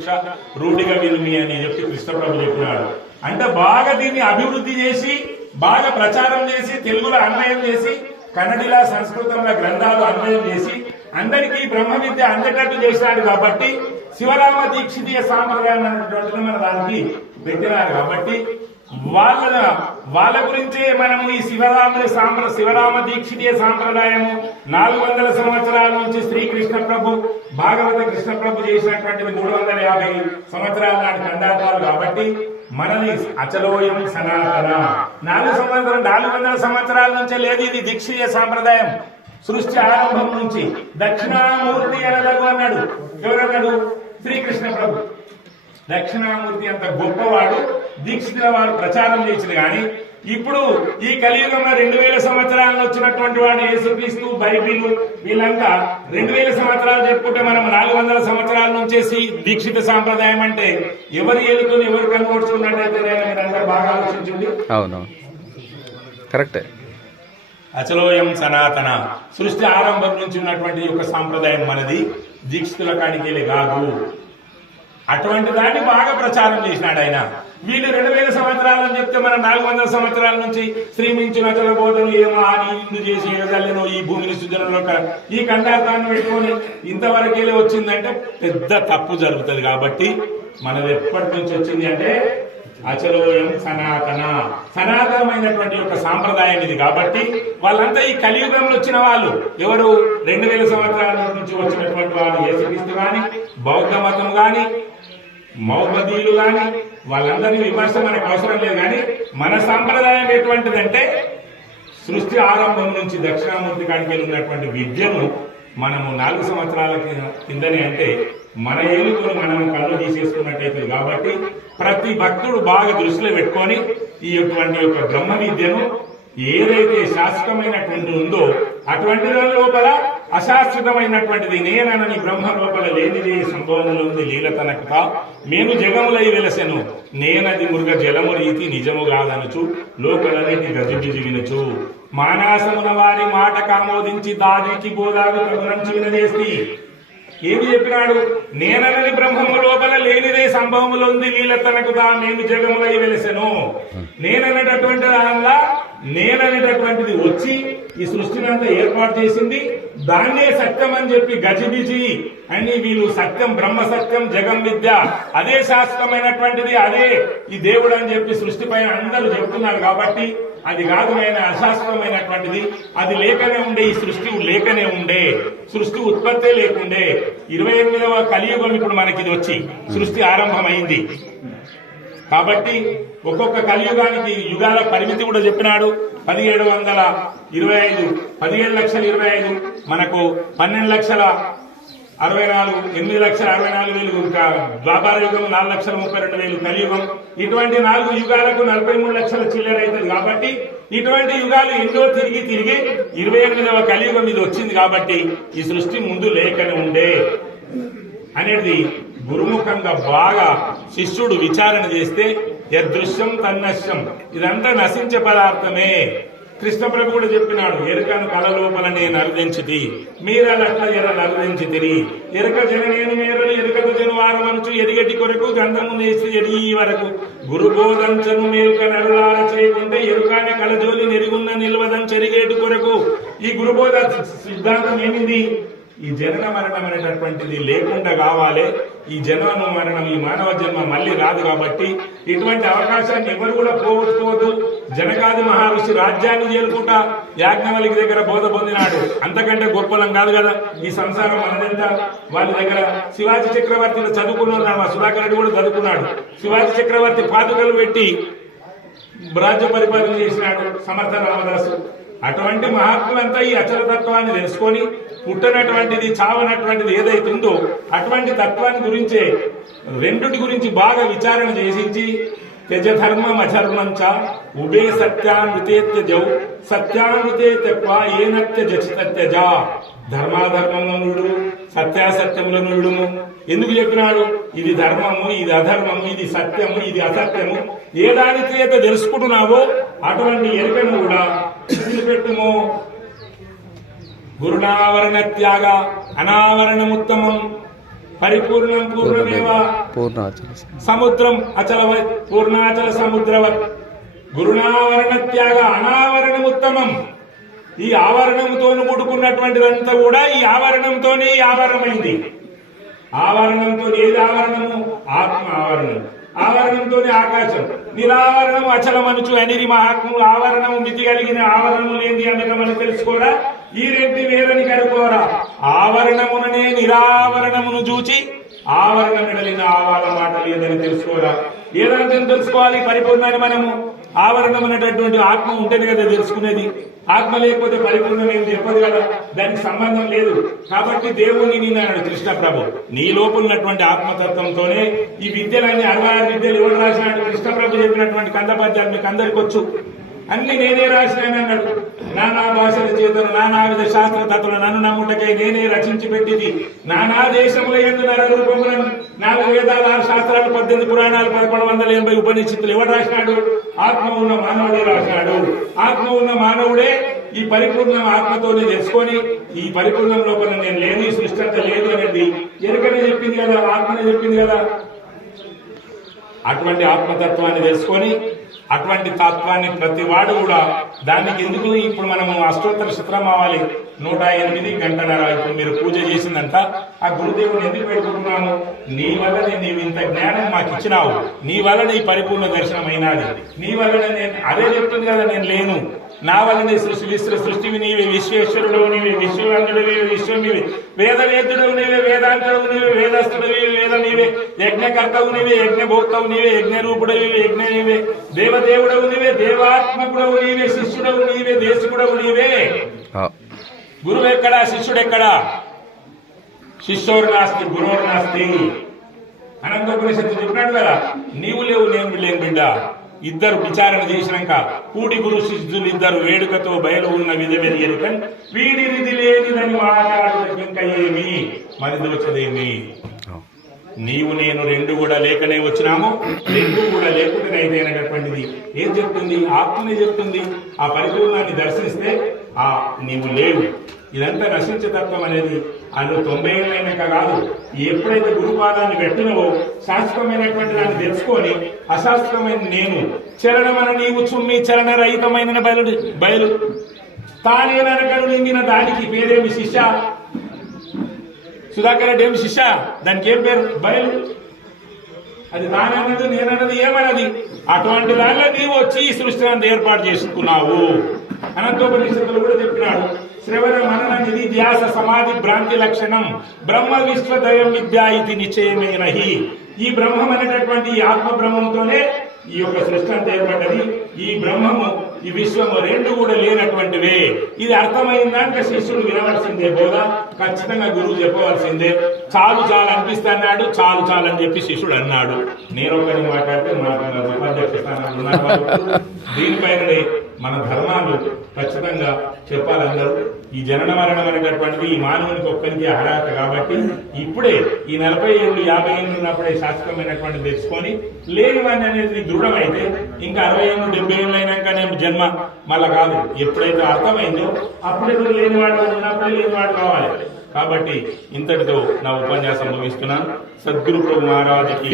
దీక్ష రూఢిగా విలుమి అని చెప్పి కృష్ణప్రభు చెప్పినాడు. అంటే బాగా దీన్ని అభివృద్ధి చేసి బాగా ప్రచారం చేసి తెలుగులో అన్వయం చేసి కన్నడిలా సంస్కృతంలో గ్రంథాలు అన్వయం చేసి అందరికీ బ్రహ్మ విద్య అందేటట్టు చేసినాడు కాబట్టి శివరామ దీక్షితీయ సాంప్రదాయం అనేటువంటిది మన దానికి పెట్టినారు కాబట్టి వాళ్ళ వాళ్ళ గురించే మనము ఈ శివరాముని సాంప్ర శివరామ దీక్షితీయ సాంప్రదాయము నాలుగు వందల సంవత్సరాల నుంచి శ్రీకృష్ణ ప్రభు భాగవత కృష్ణ ప్రభు చేసినటువంటి మూడు వందల యాభై సంవత్సరాల నాటి ఖండార్థాలు కాబట్టి మనది అచలోయం సనాతన. నాలుగు సంవత్సరం నాలుగు వందల సంవత్సరాల నుంచే లేదు ఇది దీక్షీయ సాంప్రదాయం. సృష్టి ఆరంభం నుంచి దక్షిణామూర్తి అనదగు అన్నాడు. ఎవరన్నాడు? శ్రీకృష్ణ ప్రభు. దక్షిణామూర్తి అంత గొప్పవాడు దీక్షితుల వాడు ప్రచారం చేసింది. కానీ ఇప్పుడు ఈ కలియుగంలో రెండు వేల సంవత్సరాల్లో వచ్చినటువంటి వాడు యేసుక్రీస్తు బైబిల్ వీళ్ళంతా రెండు వేల సంవత్సరాలు చెప్పుకుంటే మనం నాలుగు వందల సంవత్సరాల నుంచేసి దీక్షిత సాంప్రదాయం అంటే ఎవరు ఏలుకొని ఎవరు కనుగొడుచుకున్నట్టయితే మీరందరూ బాగా ఆలోచించండి. అవును. కరెక్టే. అచలోయం సనాతన సృష్టి ఆరంభం నుంచి ఉన్నటువంటి యొక్క సాంప్రదాయం మనది. దీక్షితుల కాడికెళ్ళి కాదు. అటువంటి దాన్ని బాగా ప్రచారం చేసినాడు ఆయన. వీళ్ళు రెండు వేల సంవత్సరాలని చెప్తే మనం నాలుగు వందల సంవత్సరాల నుంచి శ్రీమించిన అచల ఏమో అని ఇందు చేసి ఏదల్లను ఈ భూమిని సుజనంలో ఈ కండార్థాన్ని పెట్టుకొని ఇంతవరకే వచ్చిందంటే పెద్ద తప్పు జరుగుతుంది కాబట్టి మనం ఎప్పటి నుంచి వచ్చింది అంటే అచలోయం సనాతన. సనాతనమైనటువంటి ఒక సాంప్రదాయం ఇది కాబట్టి వాళ్ళంతా ఈ కలియుగంలో వచ్చిన వాళ్ళు ఎవరు? రెండు వేల సంవత్సరాల నుంచి వచ్చినటువంటి వాళ్ళు ఏసుక్రీస్తు గాని బౌద్ధ మతం కానీ మౌబదీలు కానీ వాళ్ళందరినీ విమర్శ మనకు అవసరం లేదు కానీ మన సాంప్రదాయం ఎటువంటిదంటే సృష్టి ఆరంభం నుంచి దక్షిణామూర్తి కాడికి ఉన్నటువంటి విద్యను మనము నాలుగు సంవత్సరాల కి- కిందనే అంటే మన ఏలుకొని మనం కళ్ళు తీసేసుకున్నట్టయితే కాబట్టి ప్రతి భక్తుడు బాగా దృష్టిలో పెట్టుకొని ఈ యొక్కటువంటి యొక్క బ్రహ్మ విద్యను ఏదైతే శాశ్వతమైనటువంటి ఉందో అటువంటి దాని లోపల అశాశ్వతమైనటువంటిది. నేనని బ్రహ్మ లోపల లేనిదే సంతోషంలోని ఉంది లీల తనకత నేను జగములై వెలసెను. నేనది మృగ జలము రీతి నిజము కాదనుచు లోకలన్నిటి గజిబిజి వినుచు మానాసమున వారి మాట కామోదించి దారికి బోధాలు తగునంచి వినదేసి ఏమి చెప్పినాడు? నేననని బ్రహ్మము లోపల లేనిదే సంభవములు ఉంది లీల తనకు దా. నేను జగములై వెలసెను. నేననేటటువంటి దానిలా నేననేటటువంటిది వచ్చి ఈ సృష్టిని అంతా ఏర్పాటు చేసింది. దాన్నే సత్యం అని చెప్పి గజిబిజి అని వీళ్ళు సత్యం బ్రహ్మ సత్యం జగం విద్య అదే శాశ్వతమైనటువంటిది అదే ఈ దేవుడు అని చెప్పి సృష్టి పైన అందరూ చెప్తున్నారు కాబట్టి అది కాదు ఆయన అశాశ్వతమైనటువంటిది. అది లేకనే ఉండే ఈ సృష్టి లేకనే ఉండే సృష్టి ఉత్పత్తే లేకుండే. ఇరవై ఎనిమిదవ కలియుగం ఇప్పుడు మనకి ఇది వచ్చి సృష్టి ఆరంభమైంది. కాబట్టి ఒక్కొక్క కలియుగానికి యుగాల పరిమితి కూడా చెప్పినాడు. పదిహేడు వందల ఇరవై ఐదు పదిహేడు లక్షల ఇరవై ఐదు మనకు పన్నెండు లక్షల అరవై నాలుగు ఎనిమిది లక్షల అరవై నాలుగు వేలు ద్వాపార యుగం నాలుగు లక్షల ముప్పై రెండు వేలు కలియుగం. ఇటువంటి నాలుగు యుగాలకు నలభై మూడు లక్షల చిల్లర అవుతుంది కాబట్టి ఇటువంటి యుగాలు ఎన్నో తిరిగి తిరిగి ఇరవై ఎనిమిదవ కలియుగం ఇది వచ్చింది కాబట్టి ఈ సృష్టి ముందు లేకనే ఉండే అనేది గురుముఖంగా బాగా శిష్యుడు విచారణ చేస్తే యదృశ్యం తన్నశ్యం. ఇదంతా నశించే పదార్థమే. కృష్ణ ప్రభు కూడా చెప్పినాడు ఎరుకను కళ లోపల నేను అరుదించితి. మీరట్లా ఎర అరుదించితిరి. ఎరుక జన నేను మేరలు ఎరుకకు జను వారమనుచు ఎదిగటి కొరకు గంధము నేసి ఎరిగి వరకు. గురుబోధంచను మేలుక నరులార చేయకుంటే ఎరుకానే కలజోలి నెరుగున్న నిల్వదం చెరిగేటి కొరకు. ఈ గురుబోధ సిద్ధాంతం ఏమింది? ఈ జనన మరణం అనేటటువంటిది లేకుండా కావాలి. ఈ జనన మరణం ఈ మానవ జన్మ మళ్ళీ రాదు కాబట్టి ఇటువంటి అవకాశాన్ని ఎవరు కూడా పోగొట్టుకోవద్దు. జనకాది మహర్షి రాజ్యాన్ని చేరుకుంటా యాజ్ఞవల్లికి దగ్గర బోధ పొందినాడు. అంతకంటే గొప్పలం కాదు కదా. ఈ సంసారం మనదెంత వాళ్ళ దగ్గర శివాజీ చక్రవర్తిని చదువుకున్నాడు. మా సుధాకర్ రెడ్డి కూడా చదువుకున్నాడు. శివాజీ చక్రవర్తి పాతకలు పెట్టి రాజ్య పరిపాలన చేసినాడు సమర్థ రామదాసు. అటువంటి మహాత్ములంతా ఈ అచలతత్వాన్ని తెలుసుకొని పుట్టనటువంటిది చావనటువంటిది ఏదైతే ఉందో అటువంటి తత్వాన్ని గురించే రెండుటి గురించి బాగా విచారణ చేసించి త్యజ ధర్మం అధర్మం చ ఉభే సత్యానృతే త్యజౌ సత్యానృతే త్యక్వా ఏనత్య ధర్మాధర్మంలో ధర్మాధర్మములు సత్యాసత్యంలో విడుము ఎందుకు చెప్పినాడు? ఇది ధర్మము ఇది అధర్మము ఇది సత్యము ఇది అసత్యము. ఏ దాని చేత తెలుసుకుంటున్నావో అటువంటి ఎరుకను కూడా వదిలిపెట్టుము. గురునావరణ త్యాగ అనావరణముత్తమం పరిపూర్ణం పూర్ణమేవ పూర్ణాచల సముద్రం అచల పూర్ణాచల సముద్రవత్ గురుణావరణ త్యాగ అనావరణముత్తమం ఈ ఆవరణంతో కూడుకున్నటువంటిదంతా కూడా ఈ ఆవరణంతోనే ఆవరణమైంది. ఆవరణంతో ఏది ఆవరణము? ఆత్మ ఆవరణం ఆవరణంతోనే ఆకాశం. నిరావరణం అచలమనుచు అనిరి మహాత్ములు ఆవరణము మితి కలిగిన ఆవరణము లేని అమితమని తెలుసుకోరా? ఈ రెడ్డి వేరని కనుకోరా. ఆవరణముననే నిరావరణమును చూచి ఆవరణం ఎడలిన ఆవాల మాట లేదని తెలుసుకోరా? ఏదంటే తెలుసుకోవాలి పరిపూర్ణాన్ని మనము. ఆవరణం అనేటటువంటి ఆత్మ ఉంటేనే కదా తెలుసుకునేది. ఆత్మ లేకపోతే పరిపూర్ణమే చెప్పదు కదా. దానికి సంబంధం లేదు. కాబట్టి దేవుణ్ణి నిన్నాడు కృష్ణ ప్రభు నీ లోపల ఉన్నటువంటి ఆత్మతత్వంతోనే ఈ విద్యలన్నీ అరవై ఆరు విద్యలు ఎవరు రాసినాడు? కృష్ణ ప్రభు చెప్పినటువంటి కందపద్యాలు మీకు అందరికి వచ్చు అన్ని నేనే రాసినానన్నాడు. నానా భాషల చేతను నానావిధ శాస్త్ర తత్వలు నన్ను నమ్ముటకై నేనే రచించి పెట్టింది. నానా దేశముల ఎందు నర రూపములను నాలుగు వేదాల ఆరు శాస్త్రాలు పద్దెనిమిది పురాణాలు పదకొండు వందల ఎనభై ఉపనిషత్తులు ఎవరు రాసినాడు? ఆత్మ ఉన్న మానవుడే రాసినాడు. ఆత్మ ఉన్న మానవుడే ఈ పరిపూర్ణం ఆత్మతోనే తెలుసుకొని ఈ పరిపూర్ణం లోపల నేను లేని సృష్టి అంతా లేదు అనేది ఎరుకనే చెప్పింది కదా ఆత్మనే చెప్పింది కదా. అటువంటి ఆత్మతత్వాన్ని తెలుసుకొని అటువంటి తత్వాన్ని ప్రతి వాడు కూడా దానికి ఎందుకు ఇప్పుడు మనము అష్టోత్తర శుక్రం అవ్వాలి నూట ఎనిమిది గంటన్నర ఇప్పుడు మీరు పూజ చేసిందంట ఆ గురుదేవుని ఎందుకు పెట్టుకుంటున్నాము? నీ వల్లనే నీవు ఇంత జ్ఞానం మాకు ఇచ్చినావు. నీ వల్ల నీ పరిపూర్ణ దర్శనం అయినది నీ వల్లనే నేను అదే చెప్తుంది కదా నేను లేను. నా వల్లనే సృష్టి విశ్వ సృష్టివి నీవే విశ్వేశ్వరుడు నీవే విశ్వవంతుడివి విశ్వమివి వేదవేద్యుడవు నీవే వేదాంతుడవు నీవే వేదస్థుడవి వేద నీవే యజ్ఞకర్తవు నీవే యజ్ఞభోక్తవు నీవే యజ్ఞరూపుడవి యజ్ఞ నీవే దేవదేవుడవు నీవే దేవాత్మకుడవు నీవే శిష్యుడవు నీవే దేశకుడవు నీవే. గురువు ఎక్కడా? శిష్యుడు ఎక్కడా శిష్యోరు నాస్తి గురువురు నాస్తి అనంతోపనిషత్తు చెప్పినాడు కదా నీవు లేవు నేను లేని బిడ్డ. ఇద్దరు విచారణ చేసినాక కూడి గురు శిష్యులు ఇద్దరు వేడుకతో బయలు ఉన్న విధవెని ఎరుకని వీడి లేనిదని మాట్లాడేమి మరిది వచ్చదేమి మరి నీవు నేను రెండు కూడా లేకనే వచ్చినాము. రెండు కూడా లేకుండా అయిపోయినటువంటిది ఏం చెప్తుంది? ఆత్మనే చెప్తుంది. ఆ పరిపూర్ణాన్ని దర్శిస్తే ఆ నీవు లేవు. ఇదంతా నశించతత్వం అనేది అది తొంభై ఏళ్ళైనాక కాదు. ఎప్పుడైతే గురుపాదాన్ని పెట్టినవో శాశ్వతమైనటువంటి దాన్ని తెలుసుకొని అశాశ్వతమైన నేను చరణమన నీవు చుమ్మి చరణ రహితమైన బయలు బయలు తానేననకను నింగిన దానికి పేరేమి శిష్య? సుధాకర్ రెడ్డి ఏమి శిష్య? దానికి ఏం పేరు? బయలు. అది నానన్నది నేనన్నది ఏమన్నది? అటువంటి దానిలో నీవు వచ్చి ఈ సృష్టి ఏర్పాటు చేసుకున్నావు. అనంతోపనిషత్తులు కూడా చెప్పినాడు. శ్రవణ మనన నిధి ధ్యాస సమాధి భ్రాంతి లక్షణం. బ్రహ్మ విశ్వదయం విద్య ఇది నిశ్చయమైన ఈ బ్రహ్మం అనేటటువంటి ఈ ఆత్మ బ్రహ్మంతోనే ఈ యొక్క సృష్టి అంతా ఏర్పడ్డది. ఈ బ్రహ్మము ఈ విశ్వము రెండు కూడా లేనటువంటివే. ఇది అర్థమైందాక శిష్యుడు వినవలసిందే బోధ? ఖచ్చితంగా గురువు చెప్పవలసిందే. చాలు చాలు అనిపిస్తున్నాడు చాలు చాలు అని చెప్పి శిష్యుడు అన్నాడు. నేను ఒకరిని మాట్లాడితే మా ఉపాధ్యక్ష స్థానంలో దీనిపైననే మన ధర్మాలు ఖచ్చితంగా చెప్పాలి అందరూ. ఈ జనన మరణం అనేటటువంటిది ఈ మానవునికి ఒక్కరికి అర్హత కాబట్టి ఇప్పుడే ఈ నలభై ఏళ్ళు యాభై ఏళ్ళు ఉన్నప్పుడే శాశ్వతమైనటువంటి తెలుసుకొని లేనివాడిని అనేది దృఢమైతే ఇంకా అరవై ఏళ్ళు డెబ్బై ఏళ్ళు అయినాకనే జన్మ మళ్ళా కాదు. ఎప్పుడైతే అర్థమైందో అప్పుడే లేనివాడు ఉన్నప్పుడే లేనివాడు కావాలి. కాబట్టి ఇంతటితో నా ఉపన్యాసం ముగిస్తున్నాను. సద్గురు ప్రభు మహారాజుకి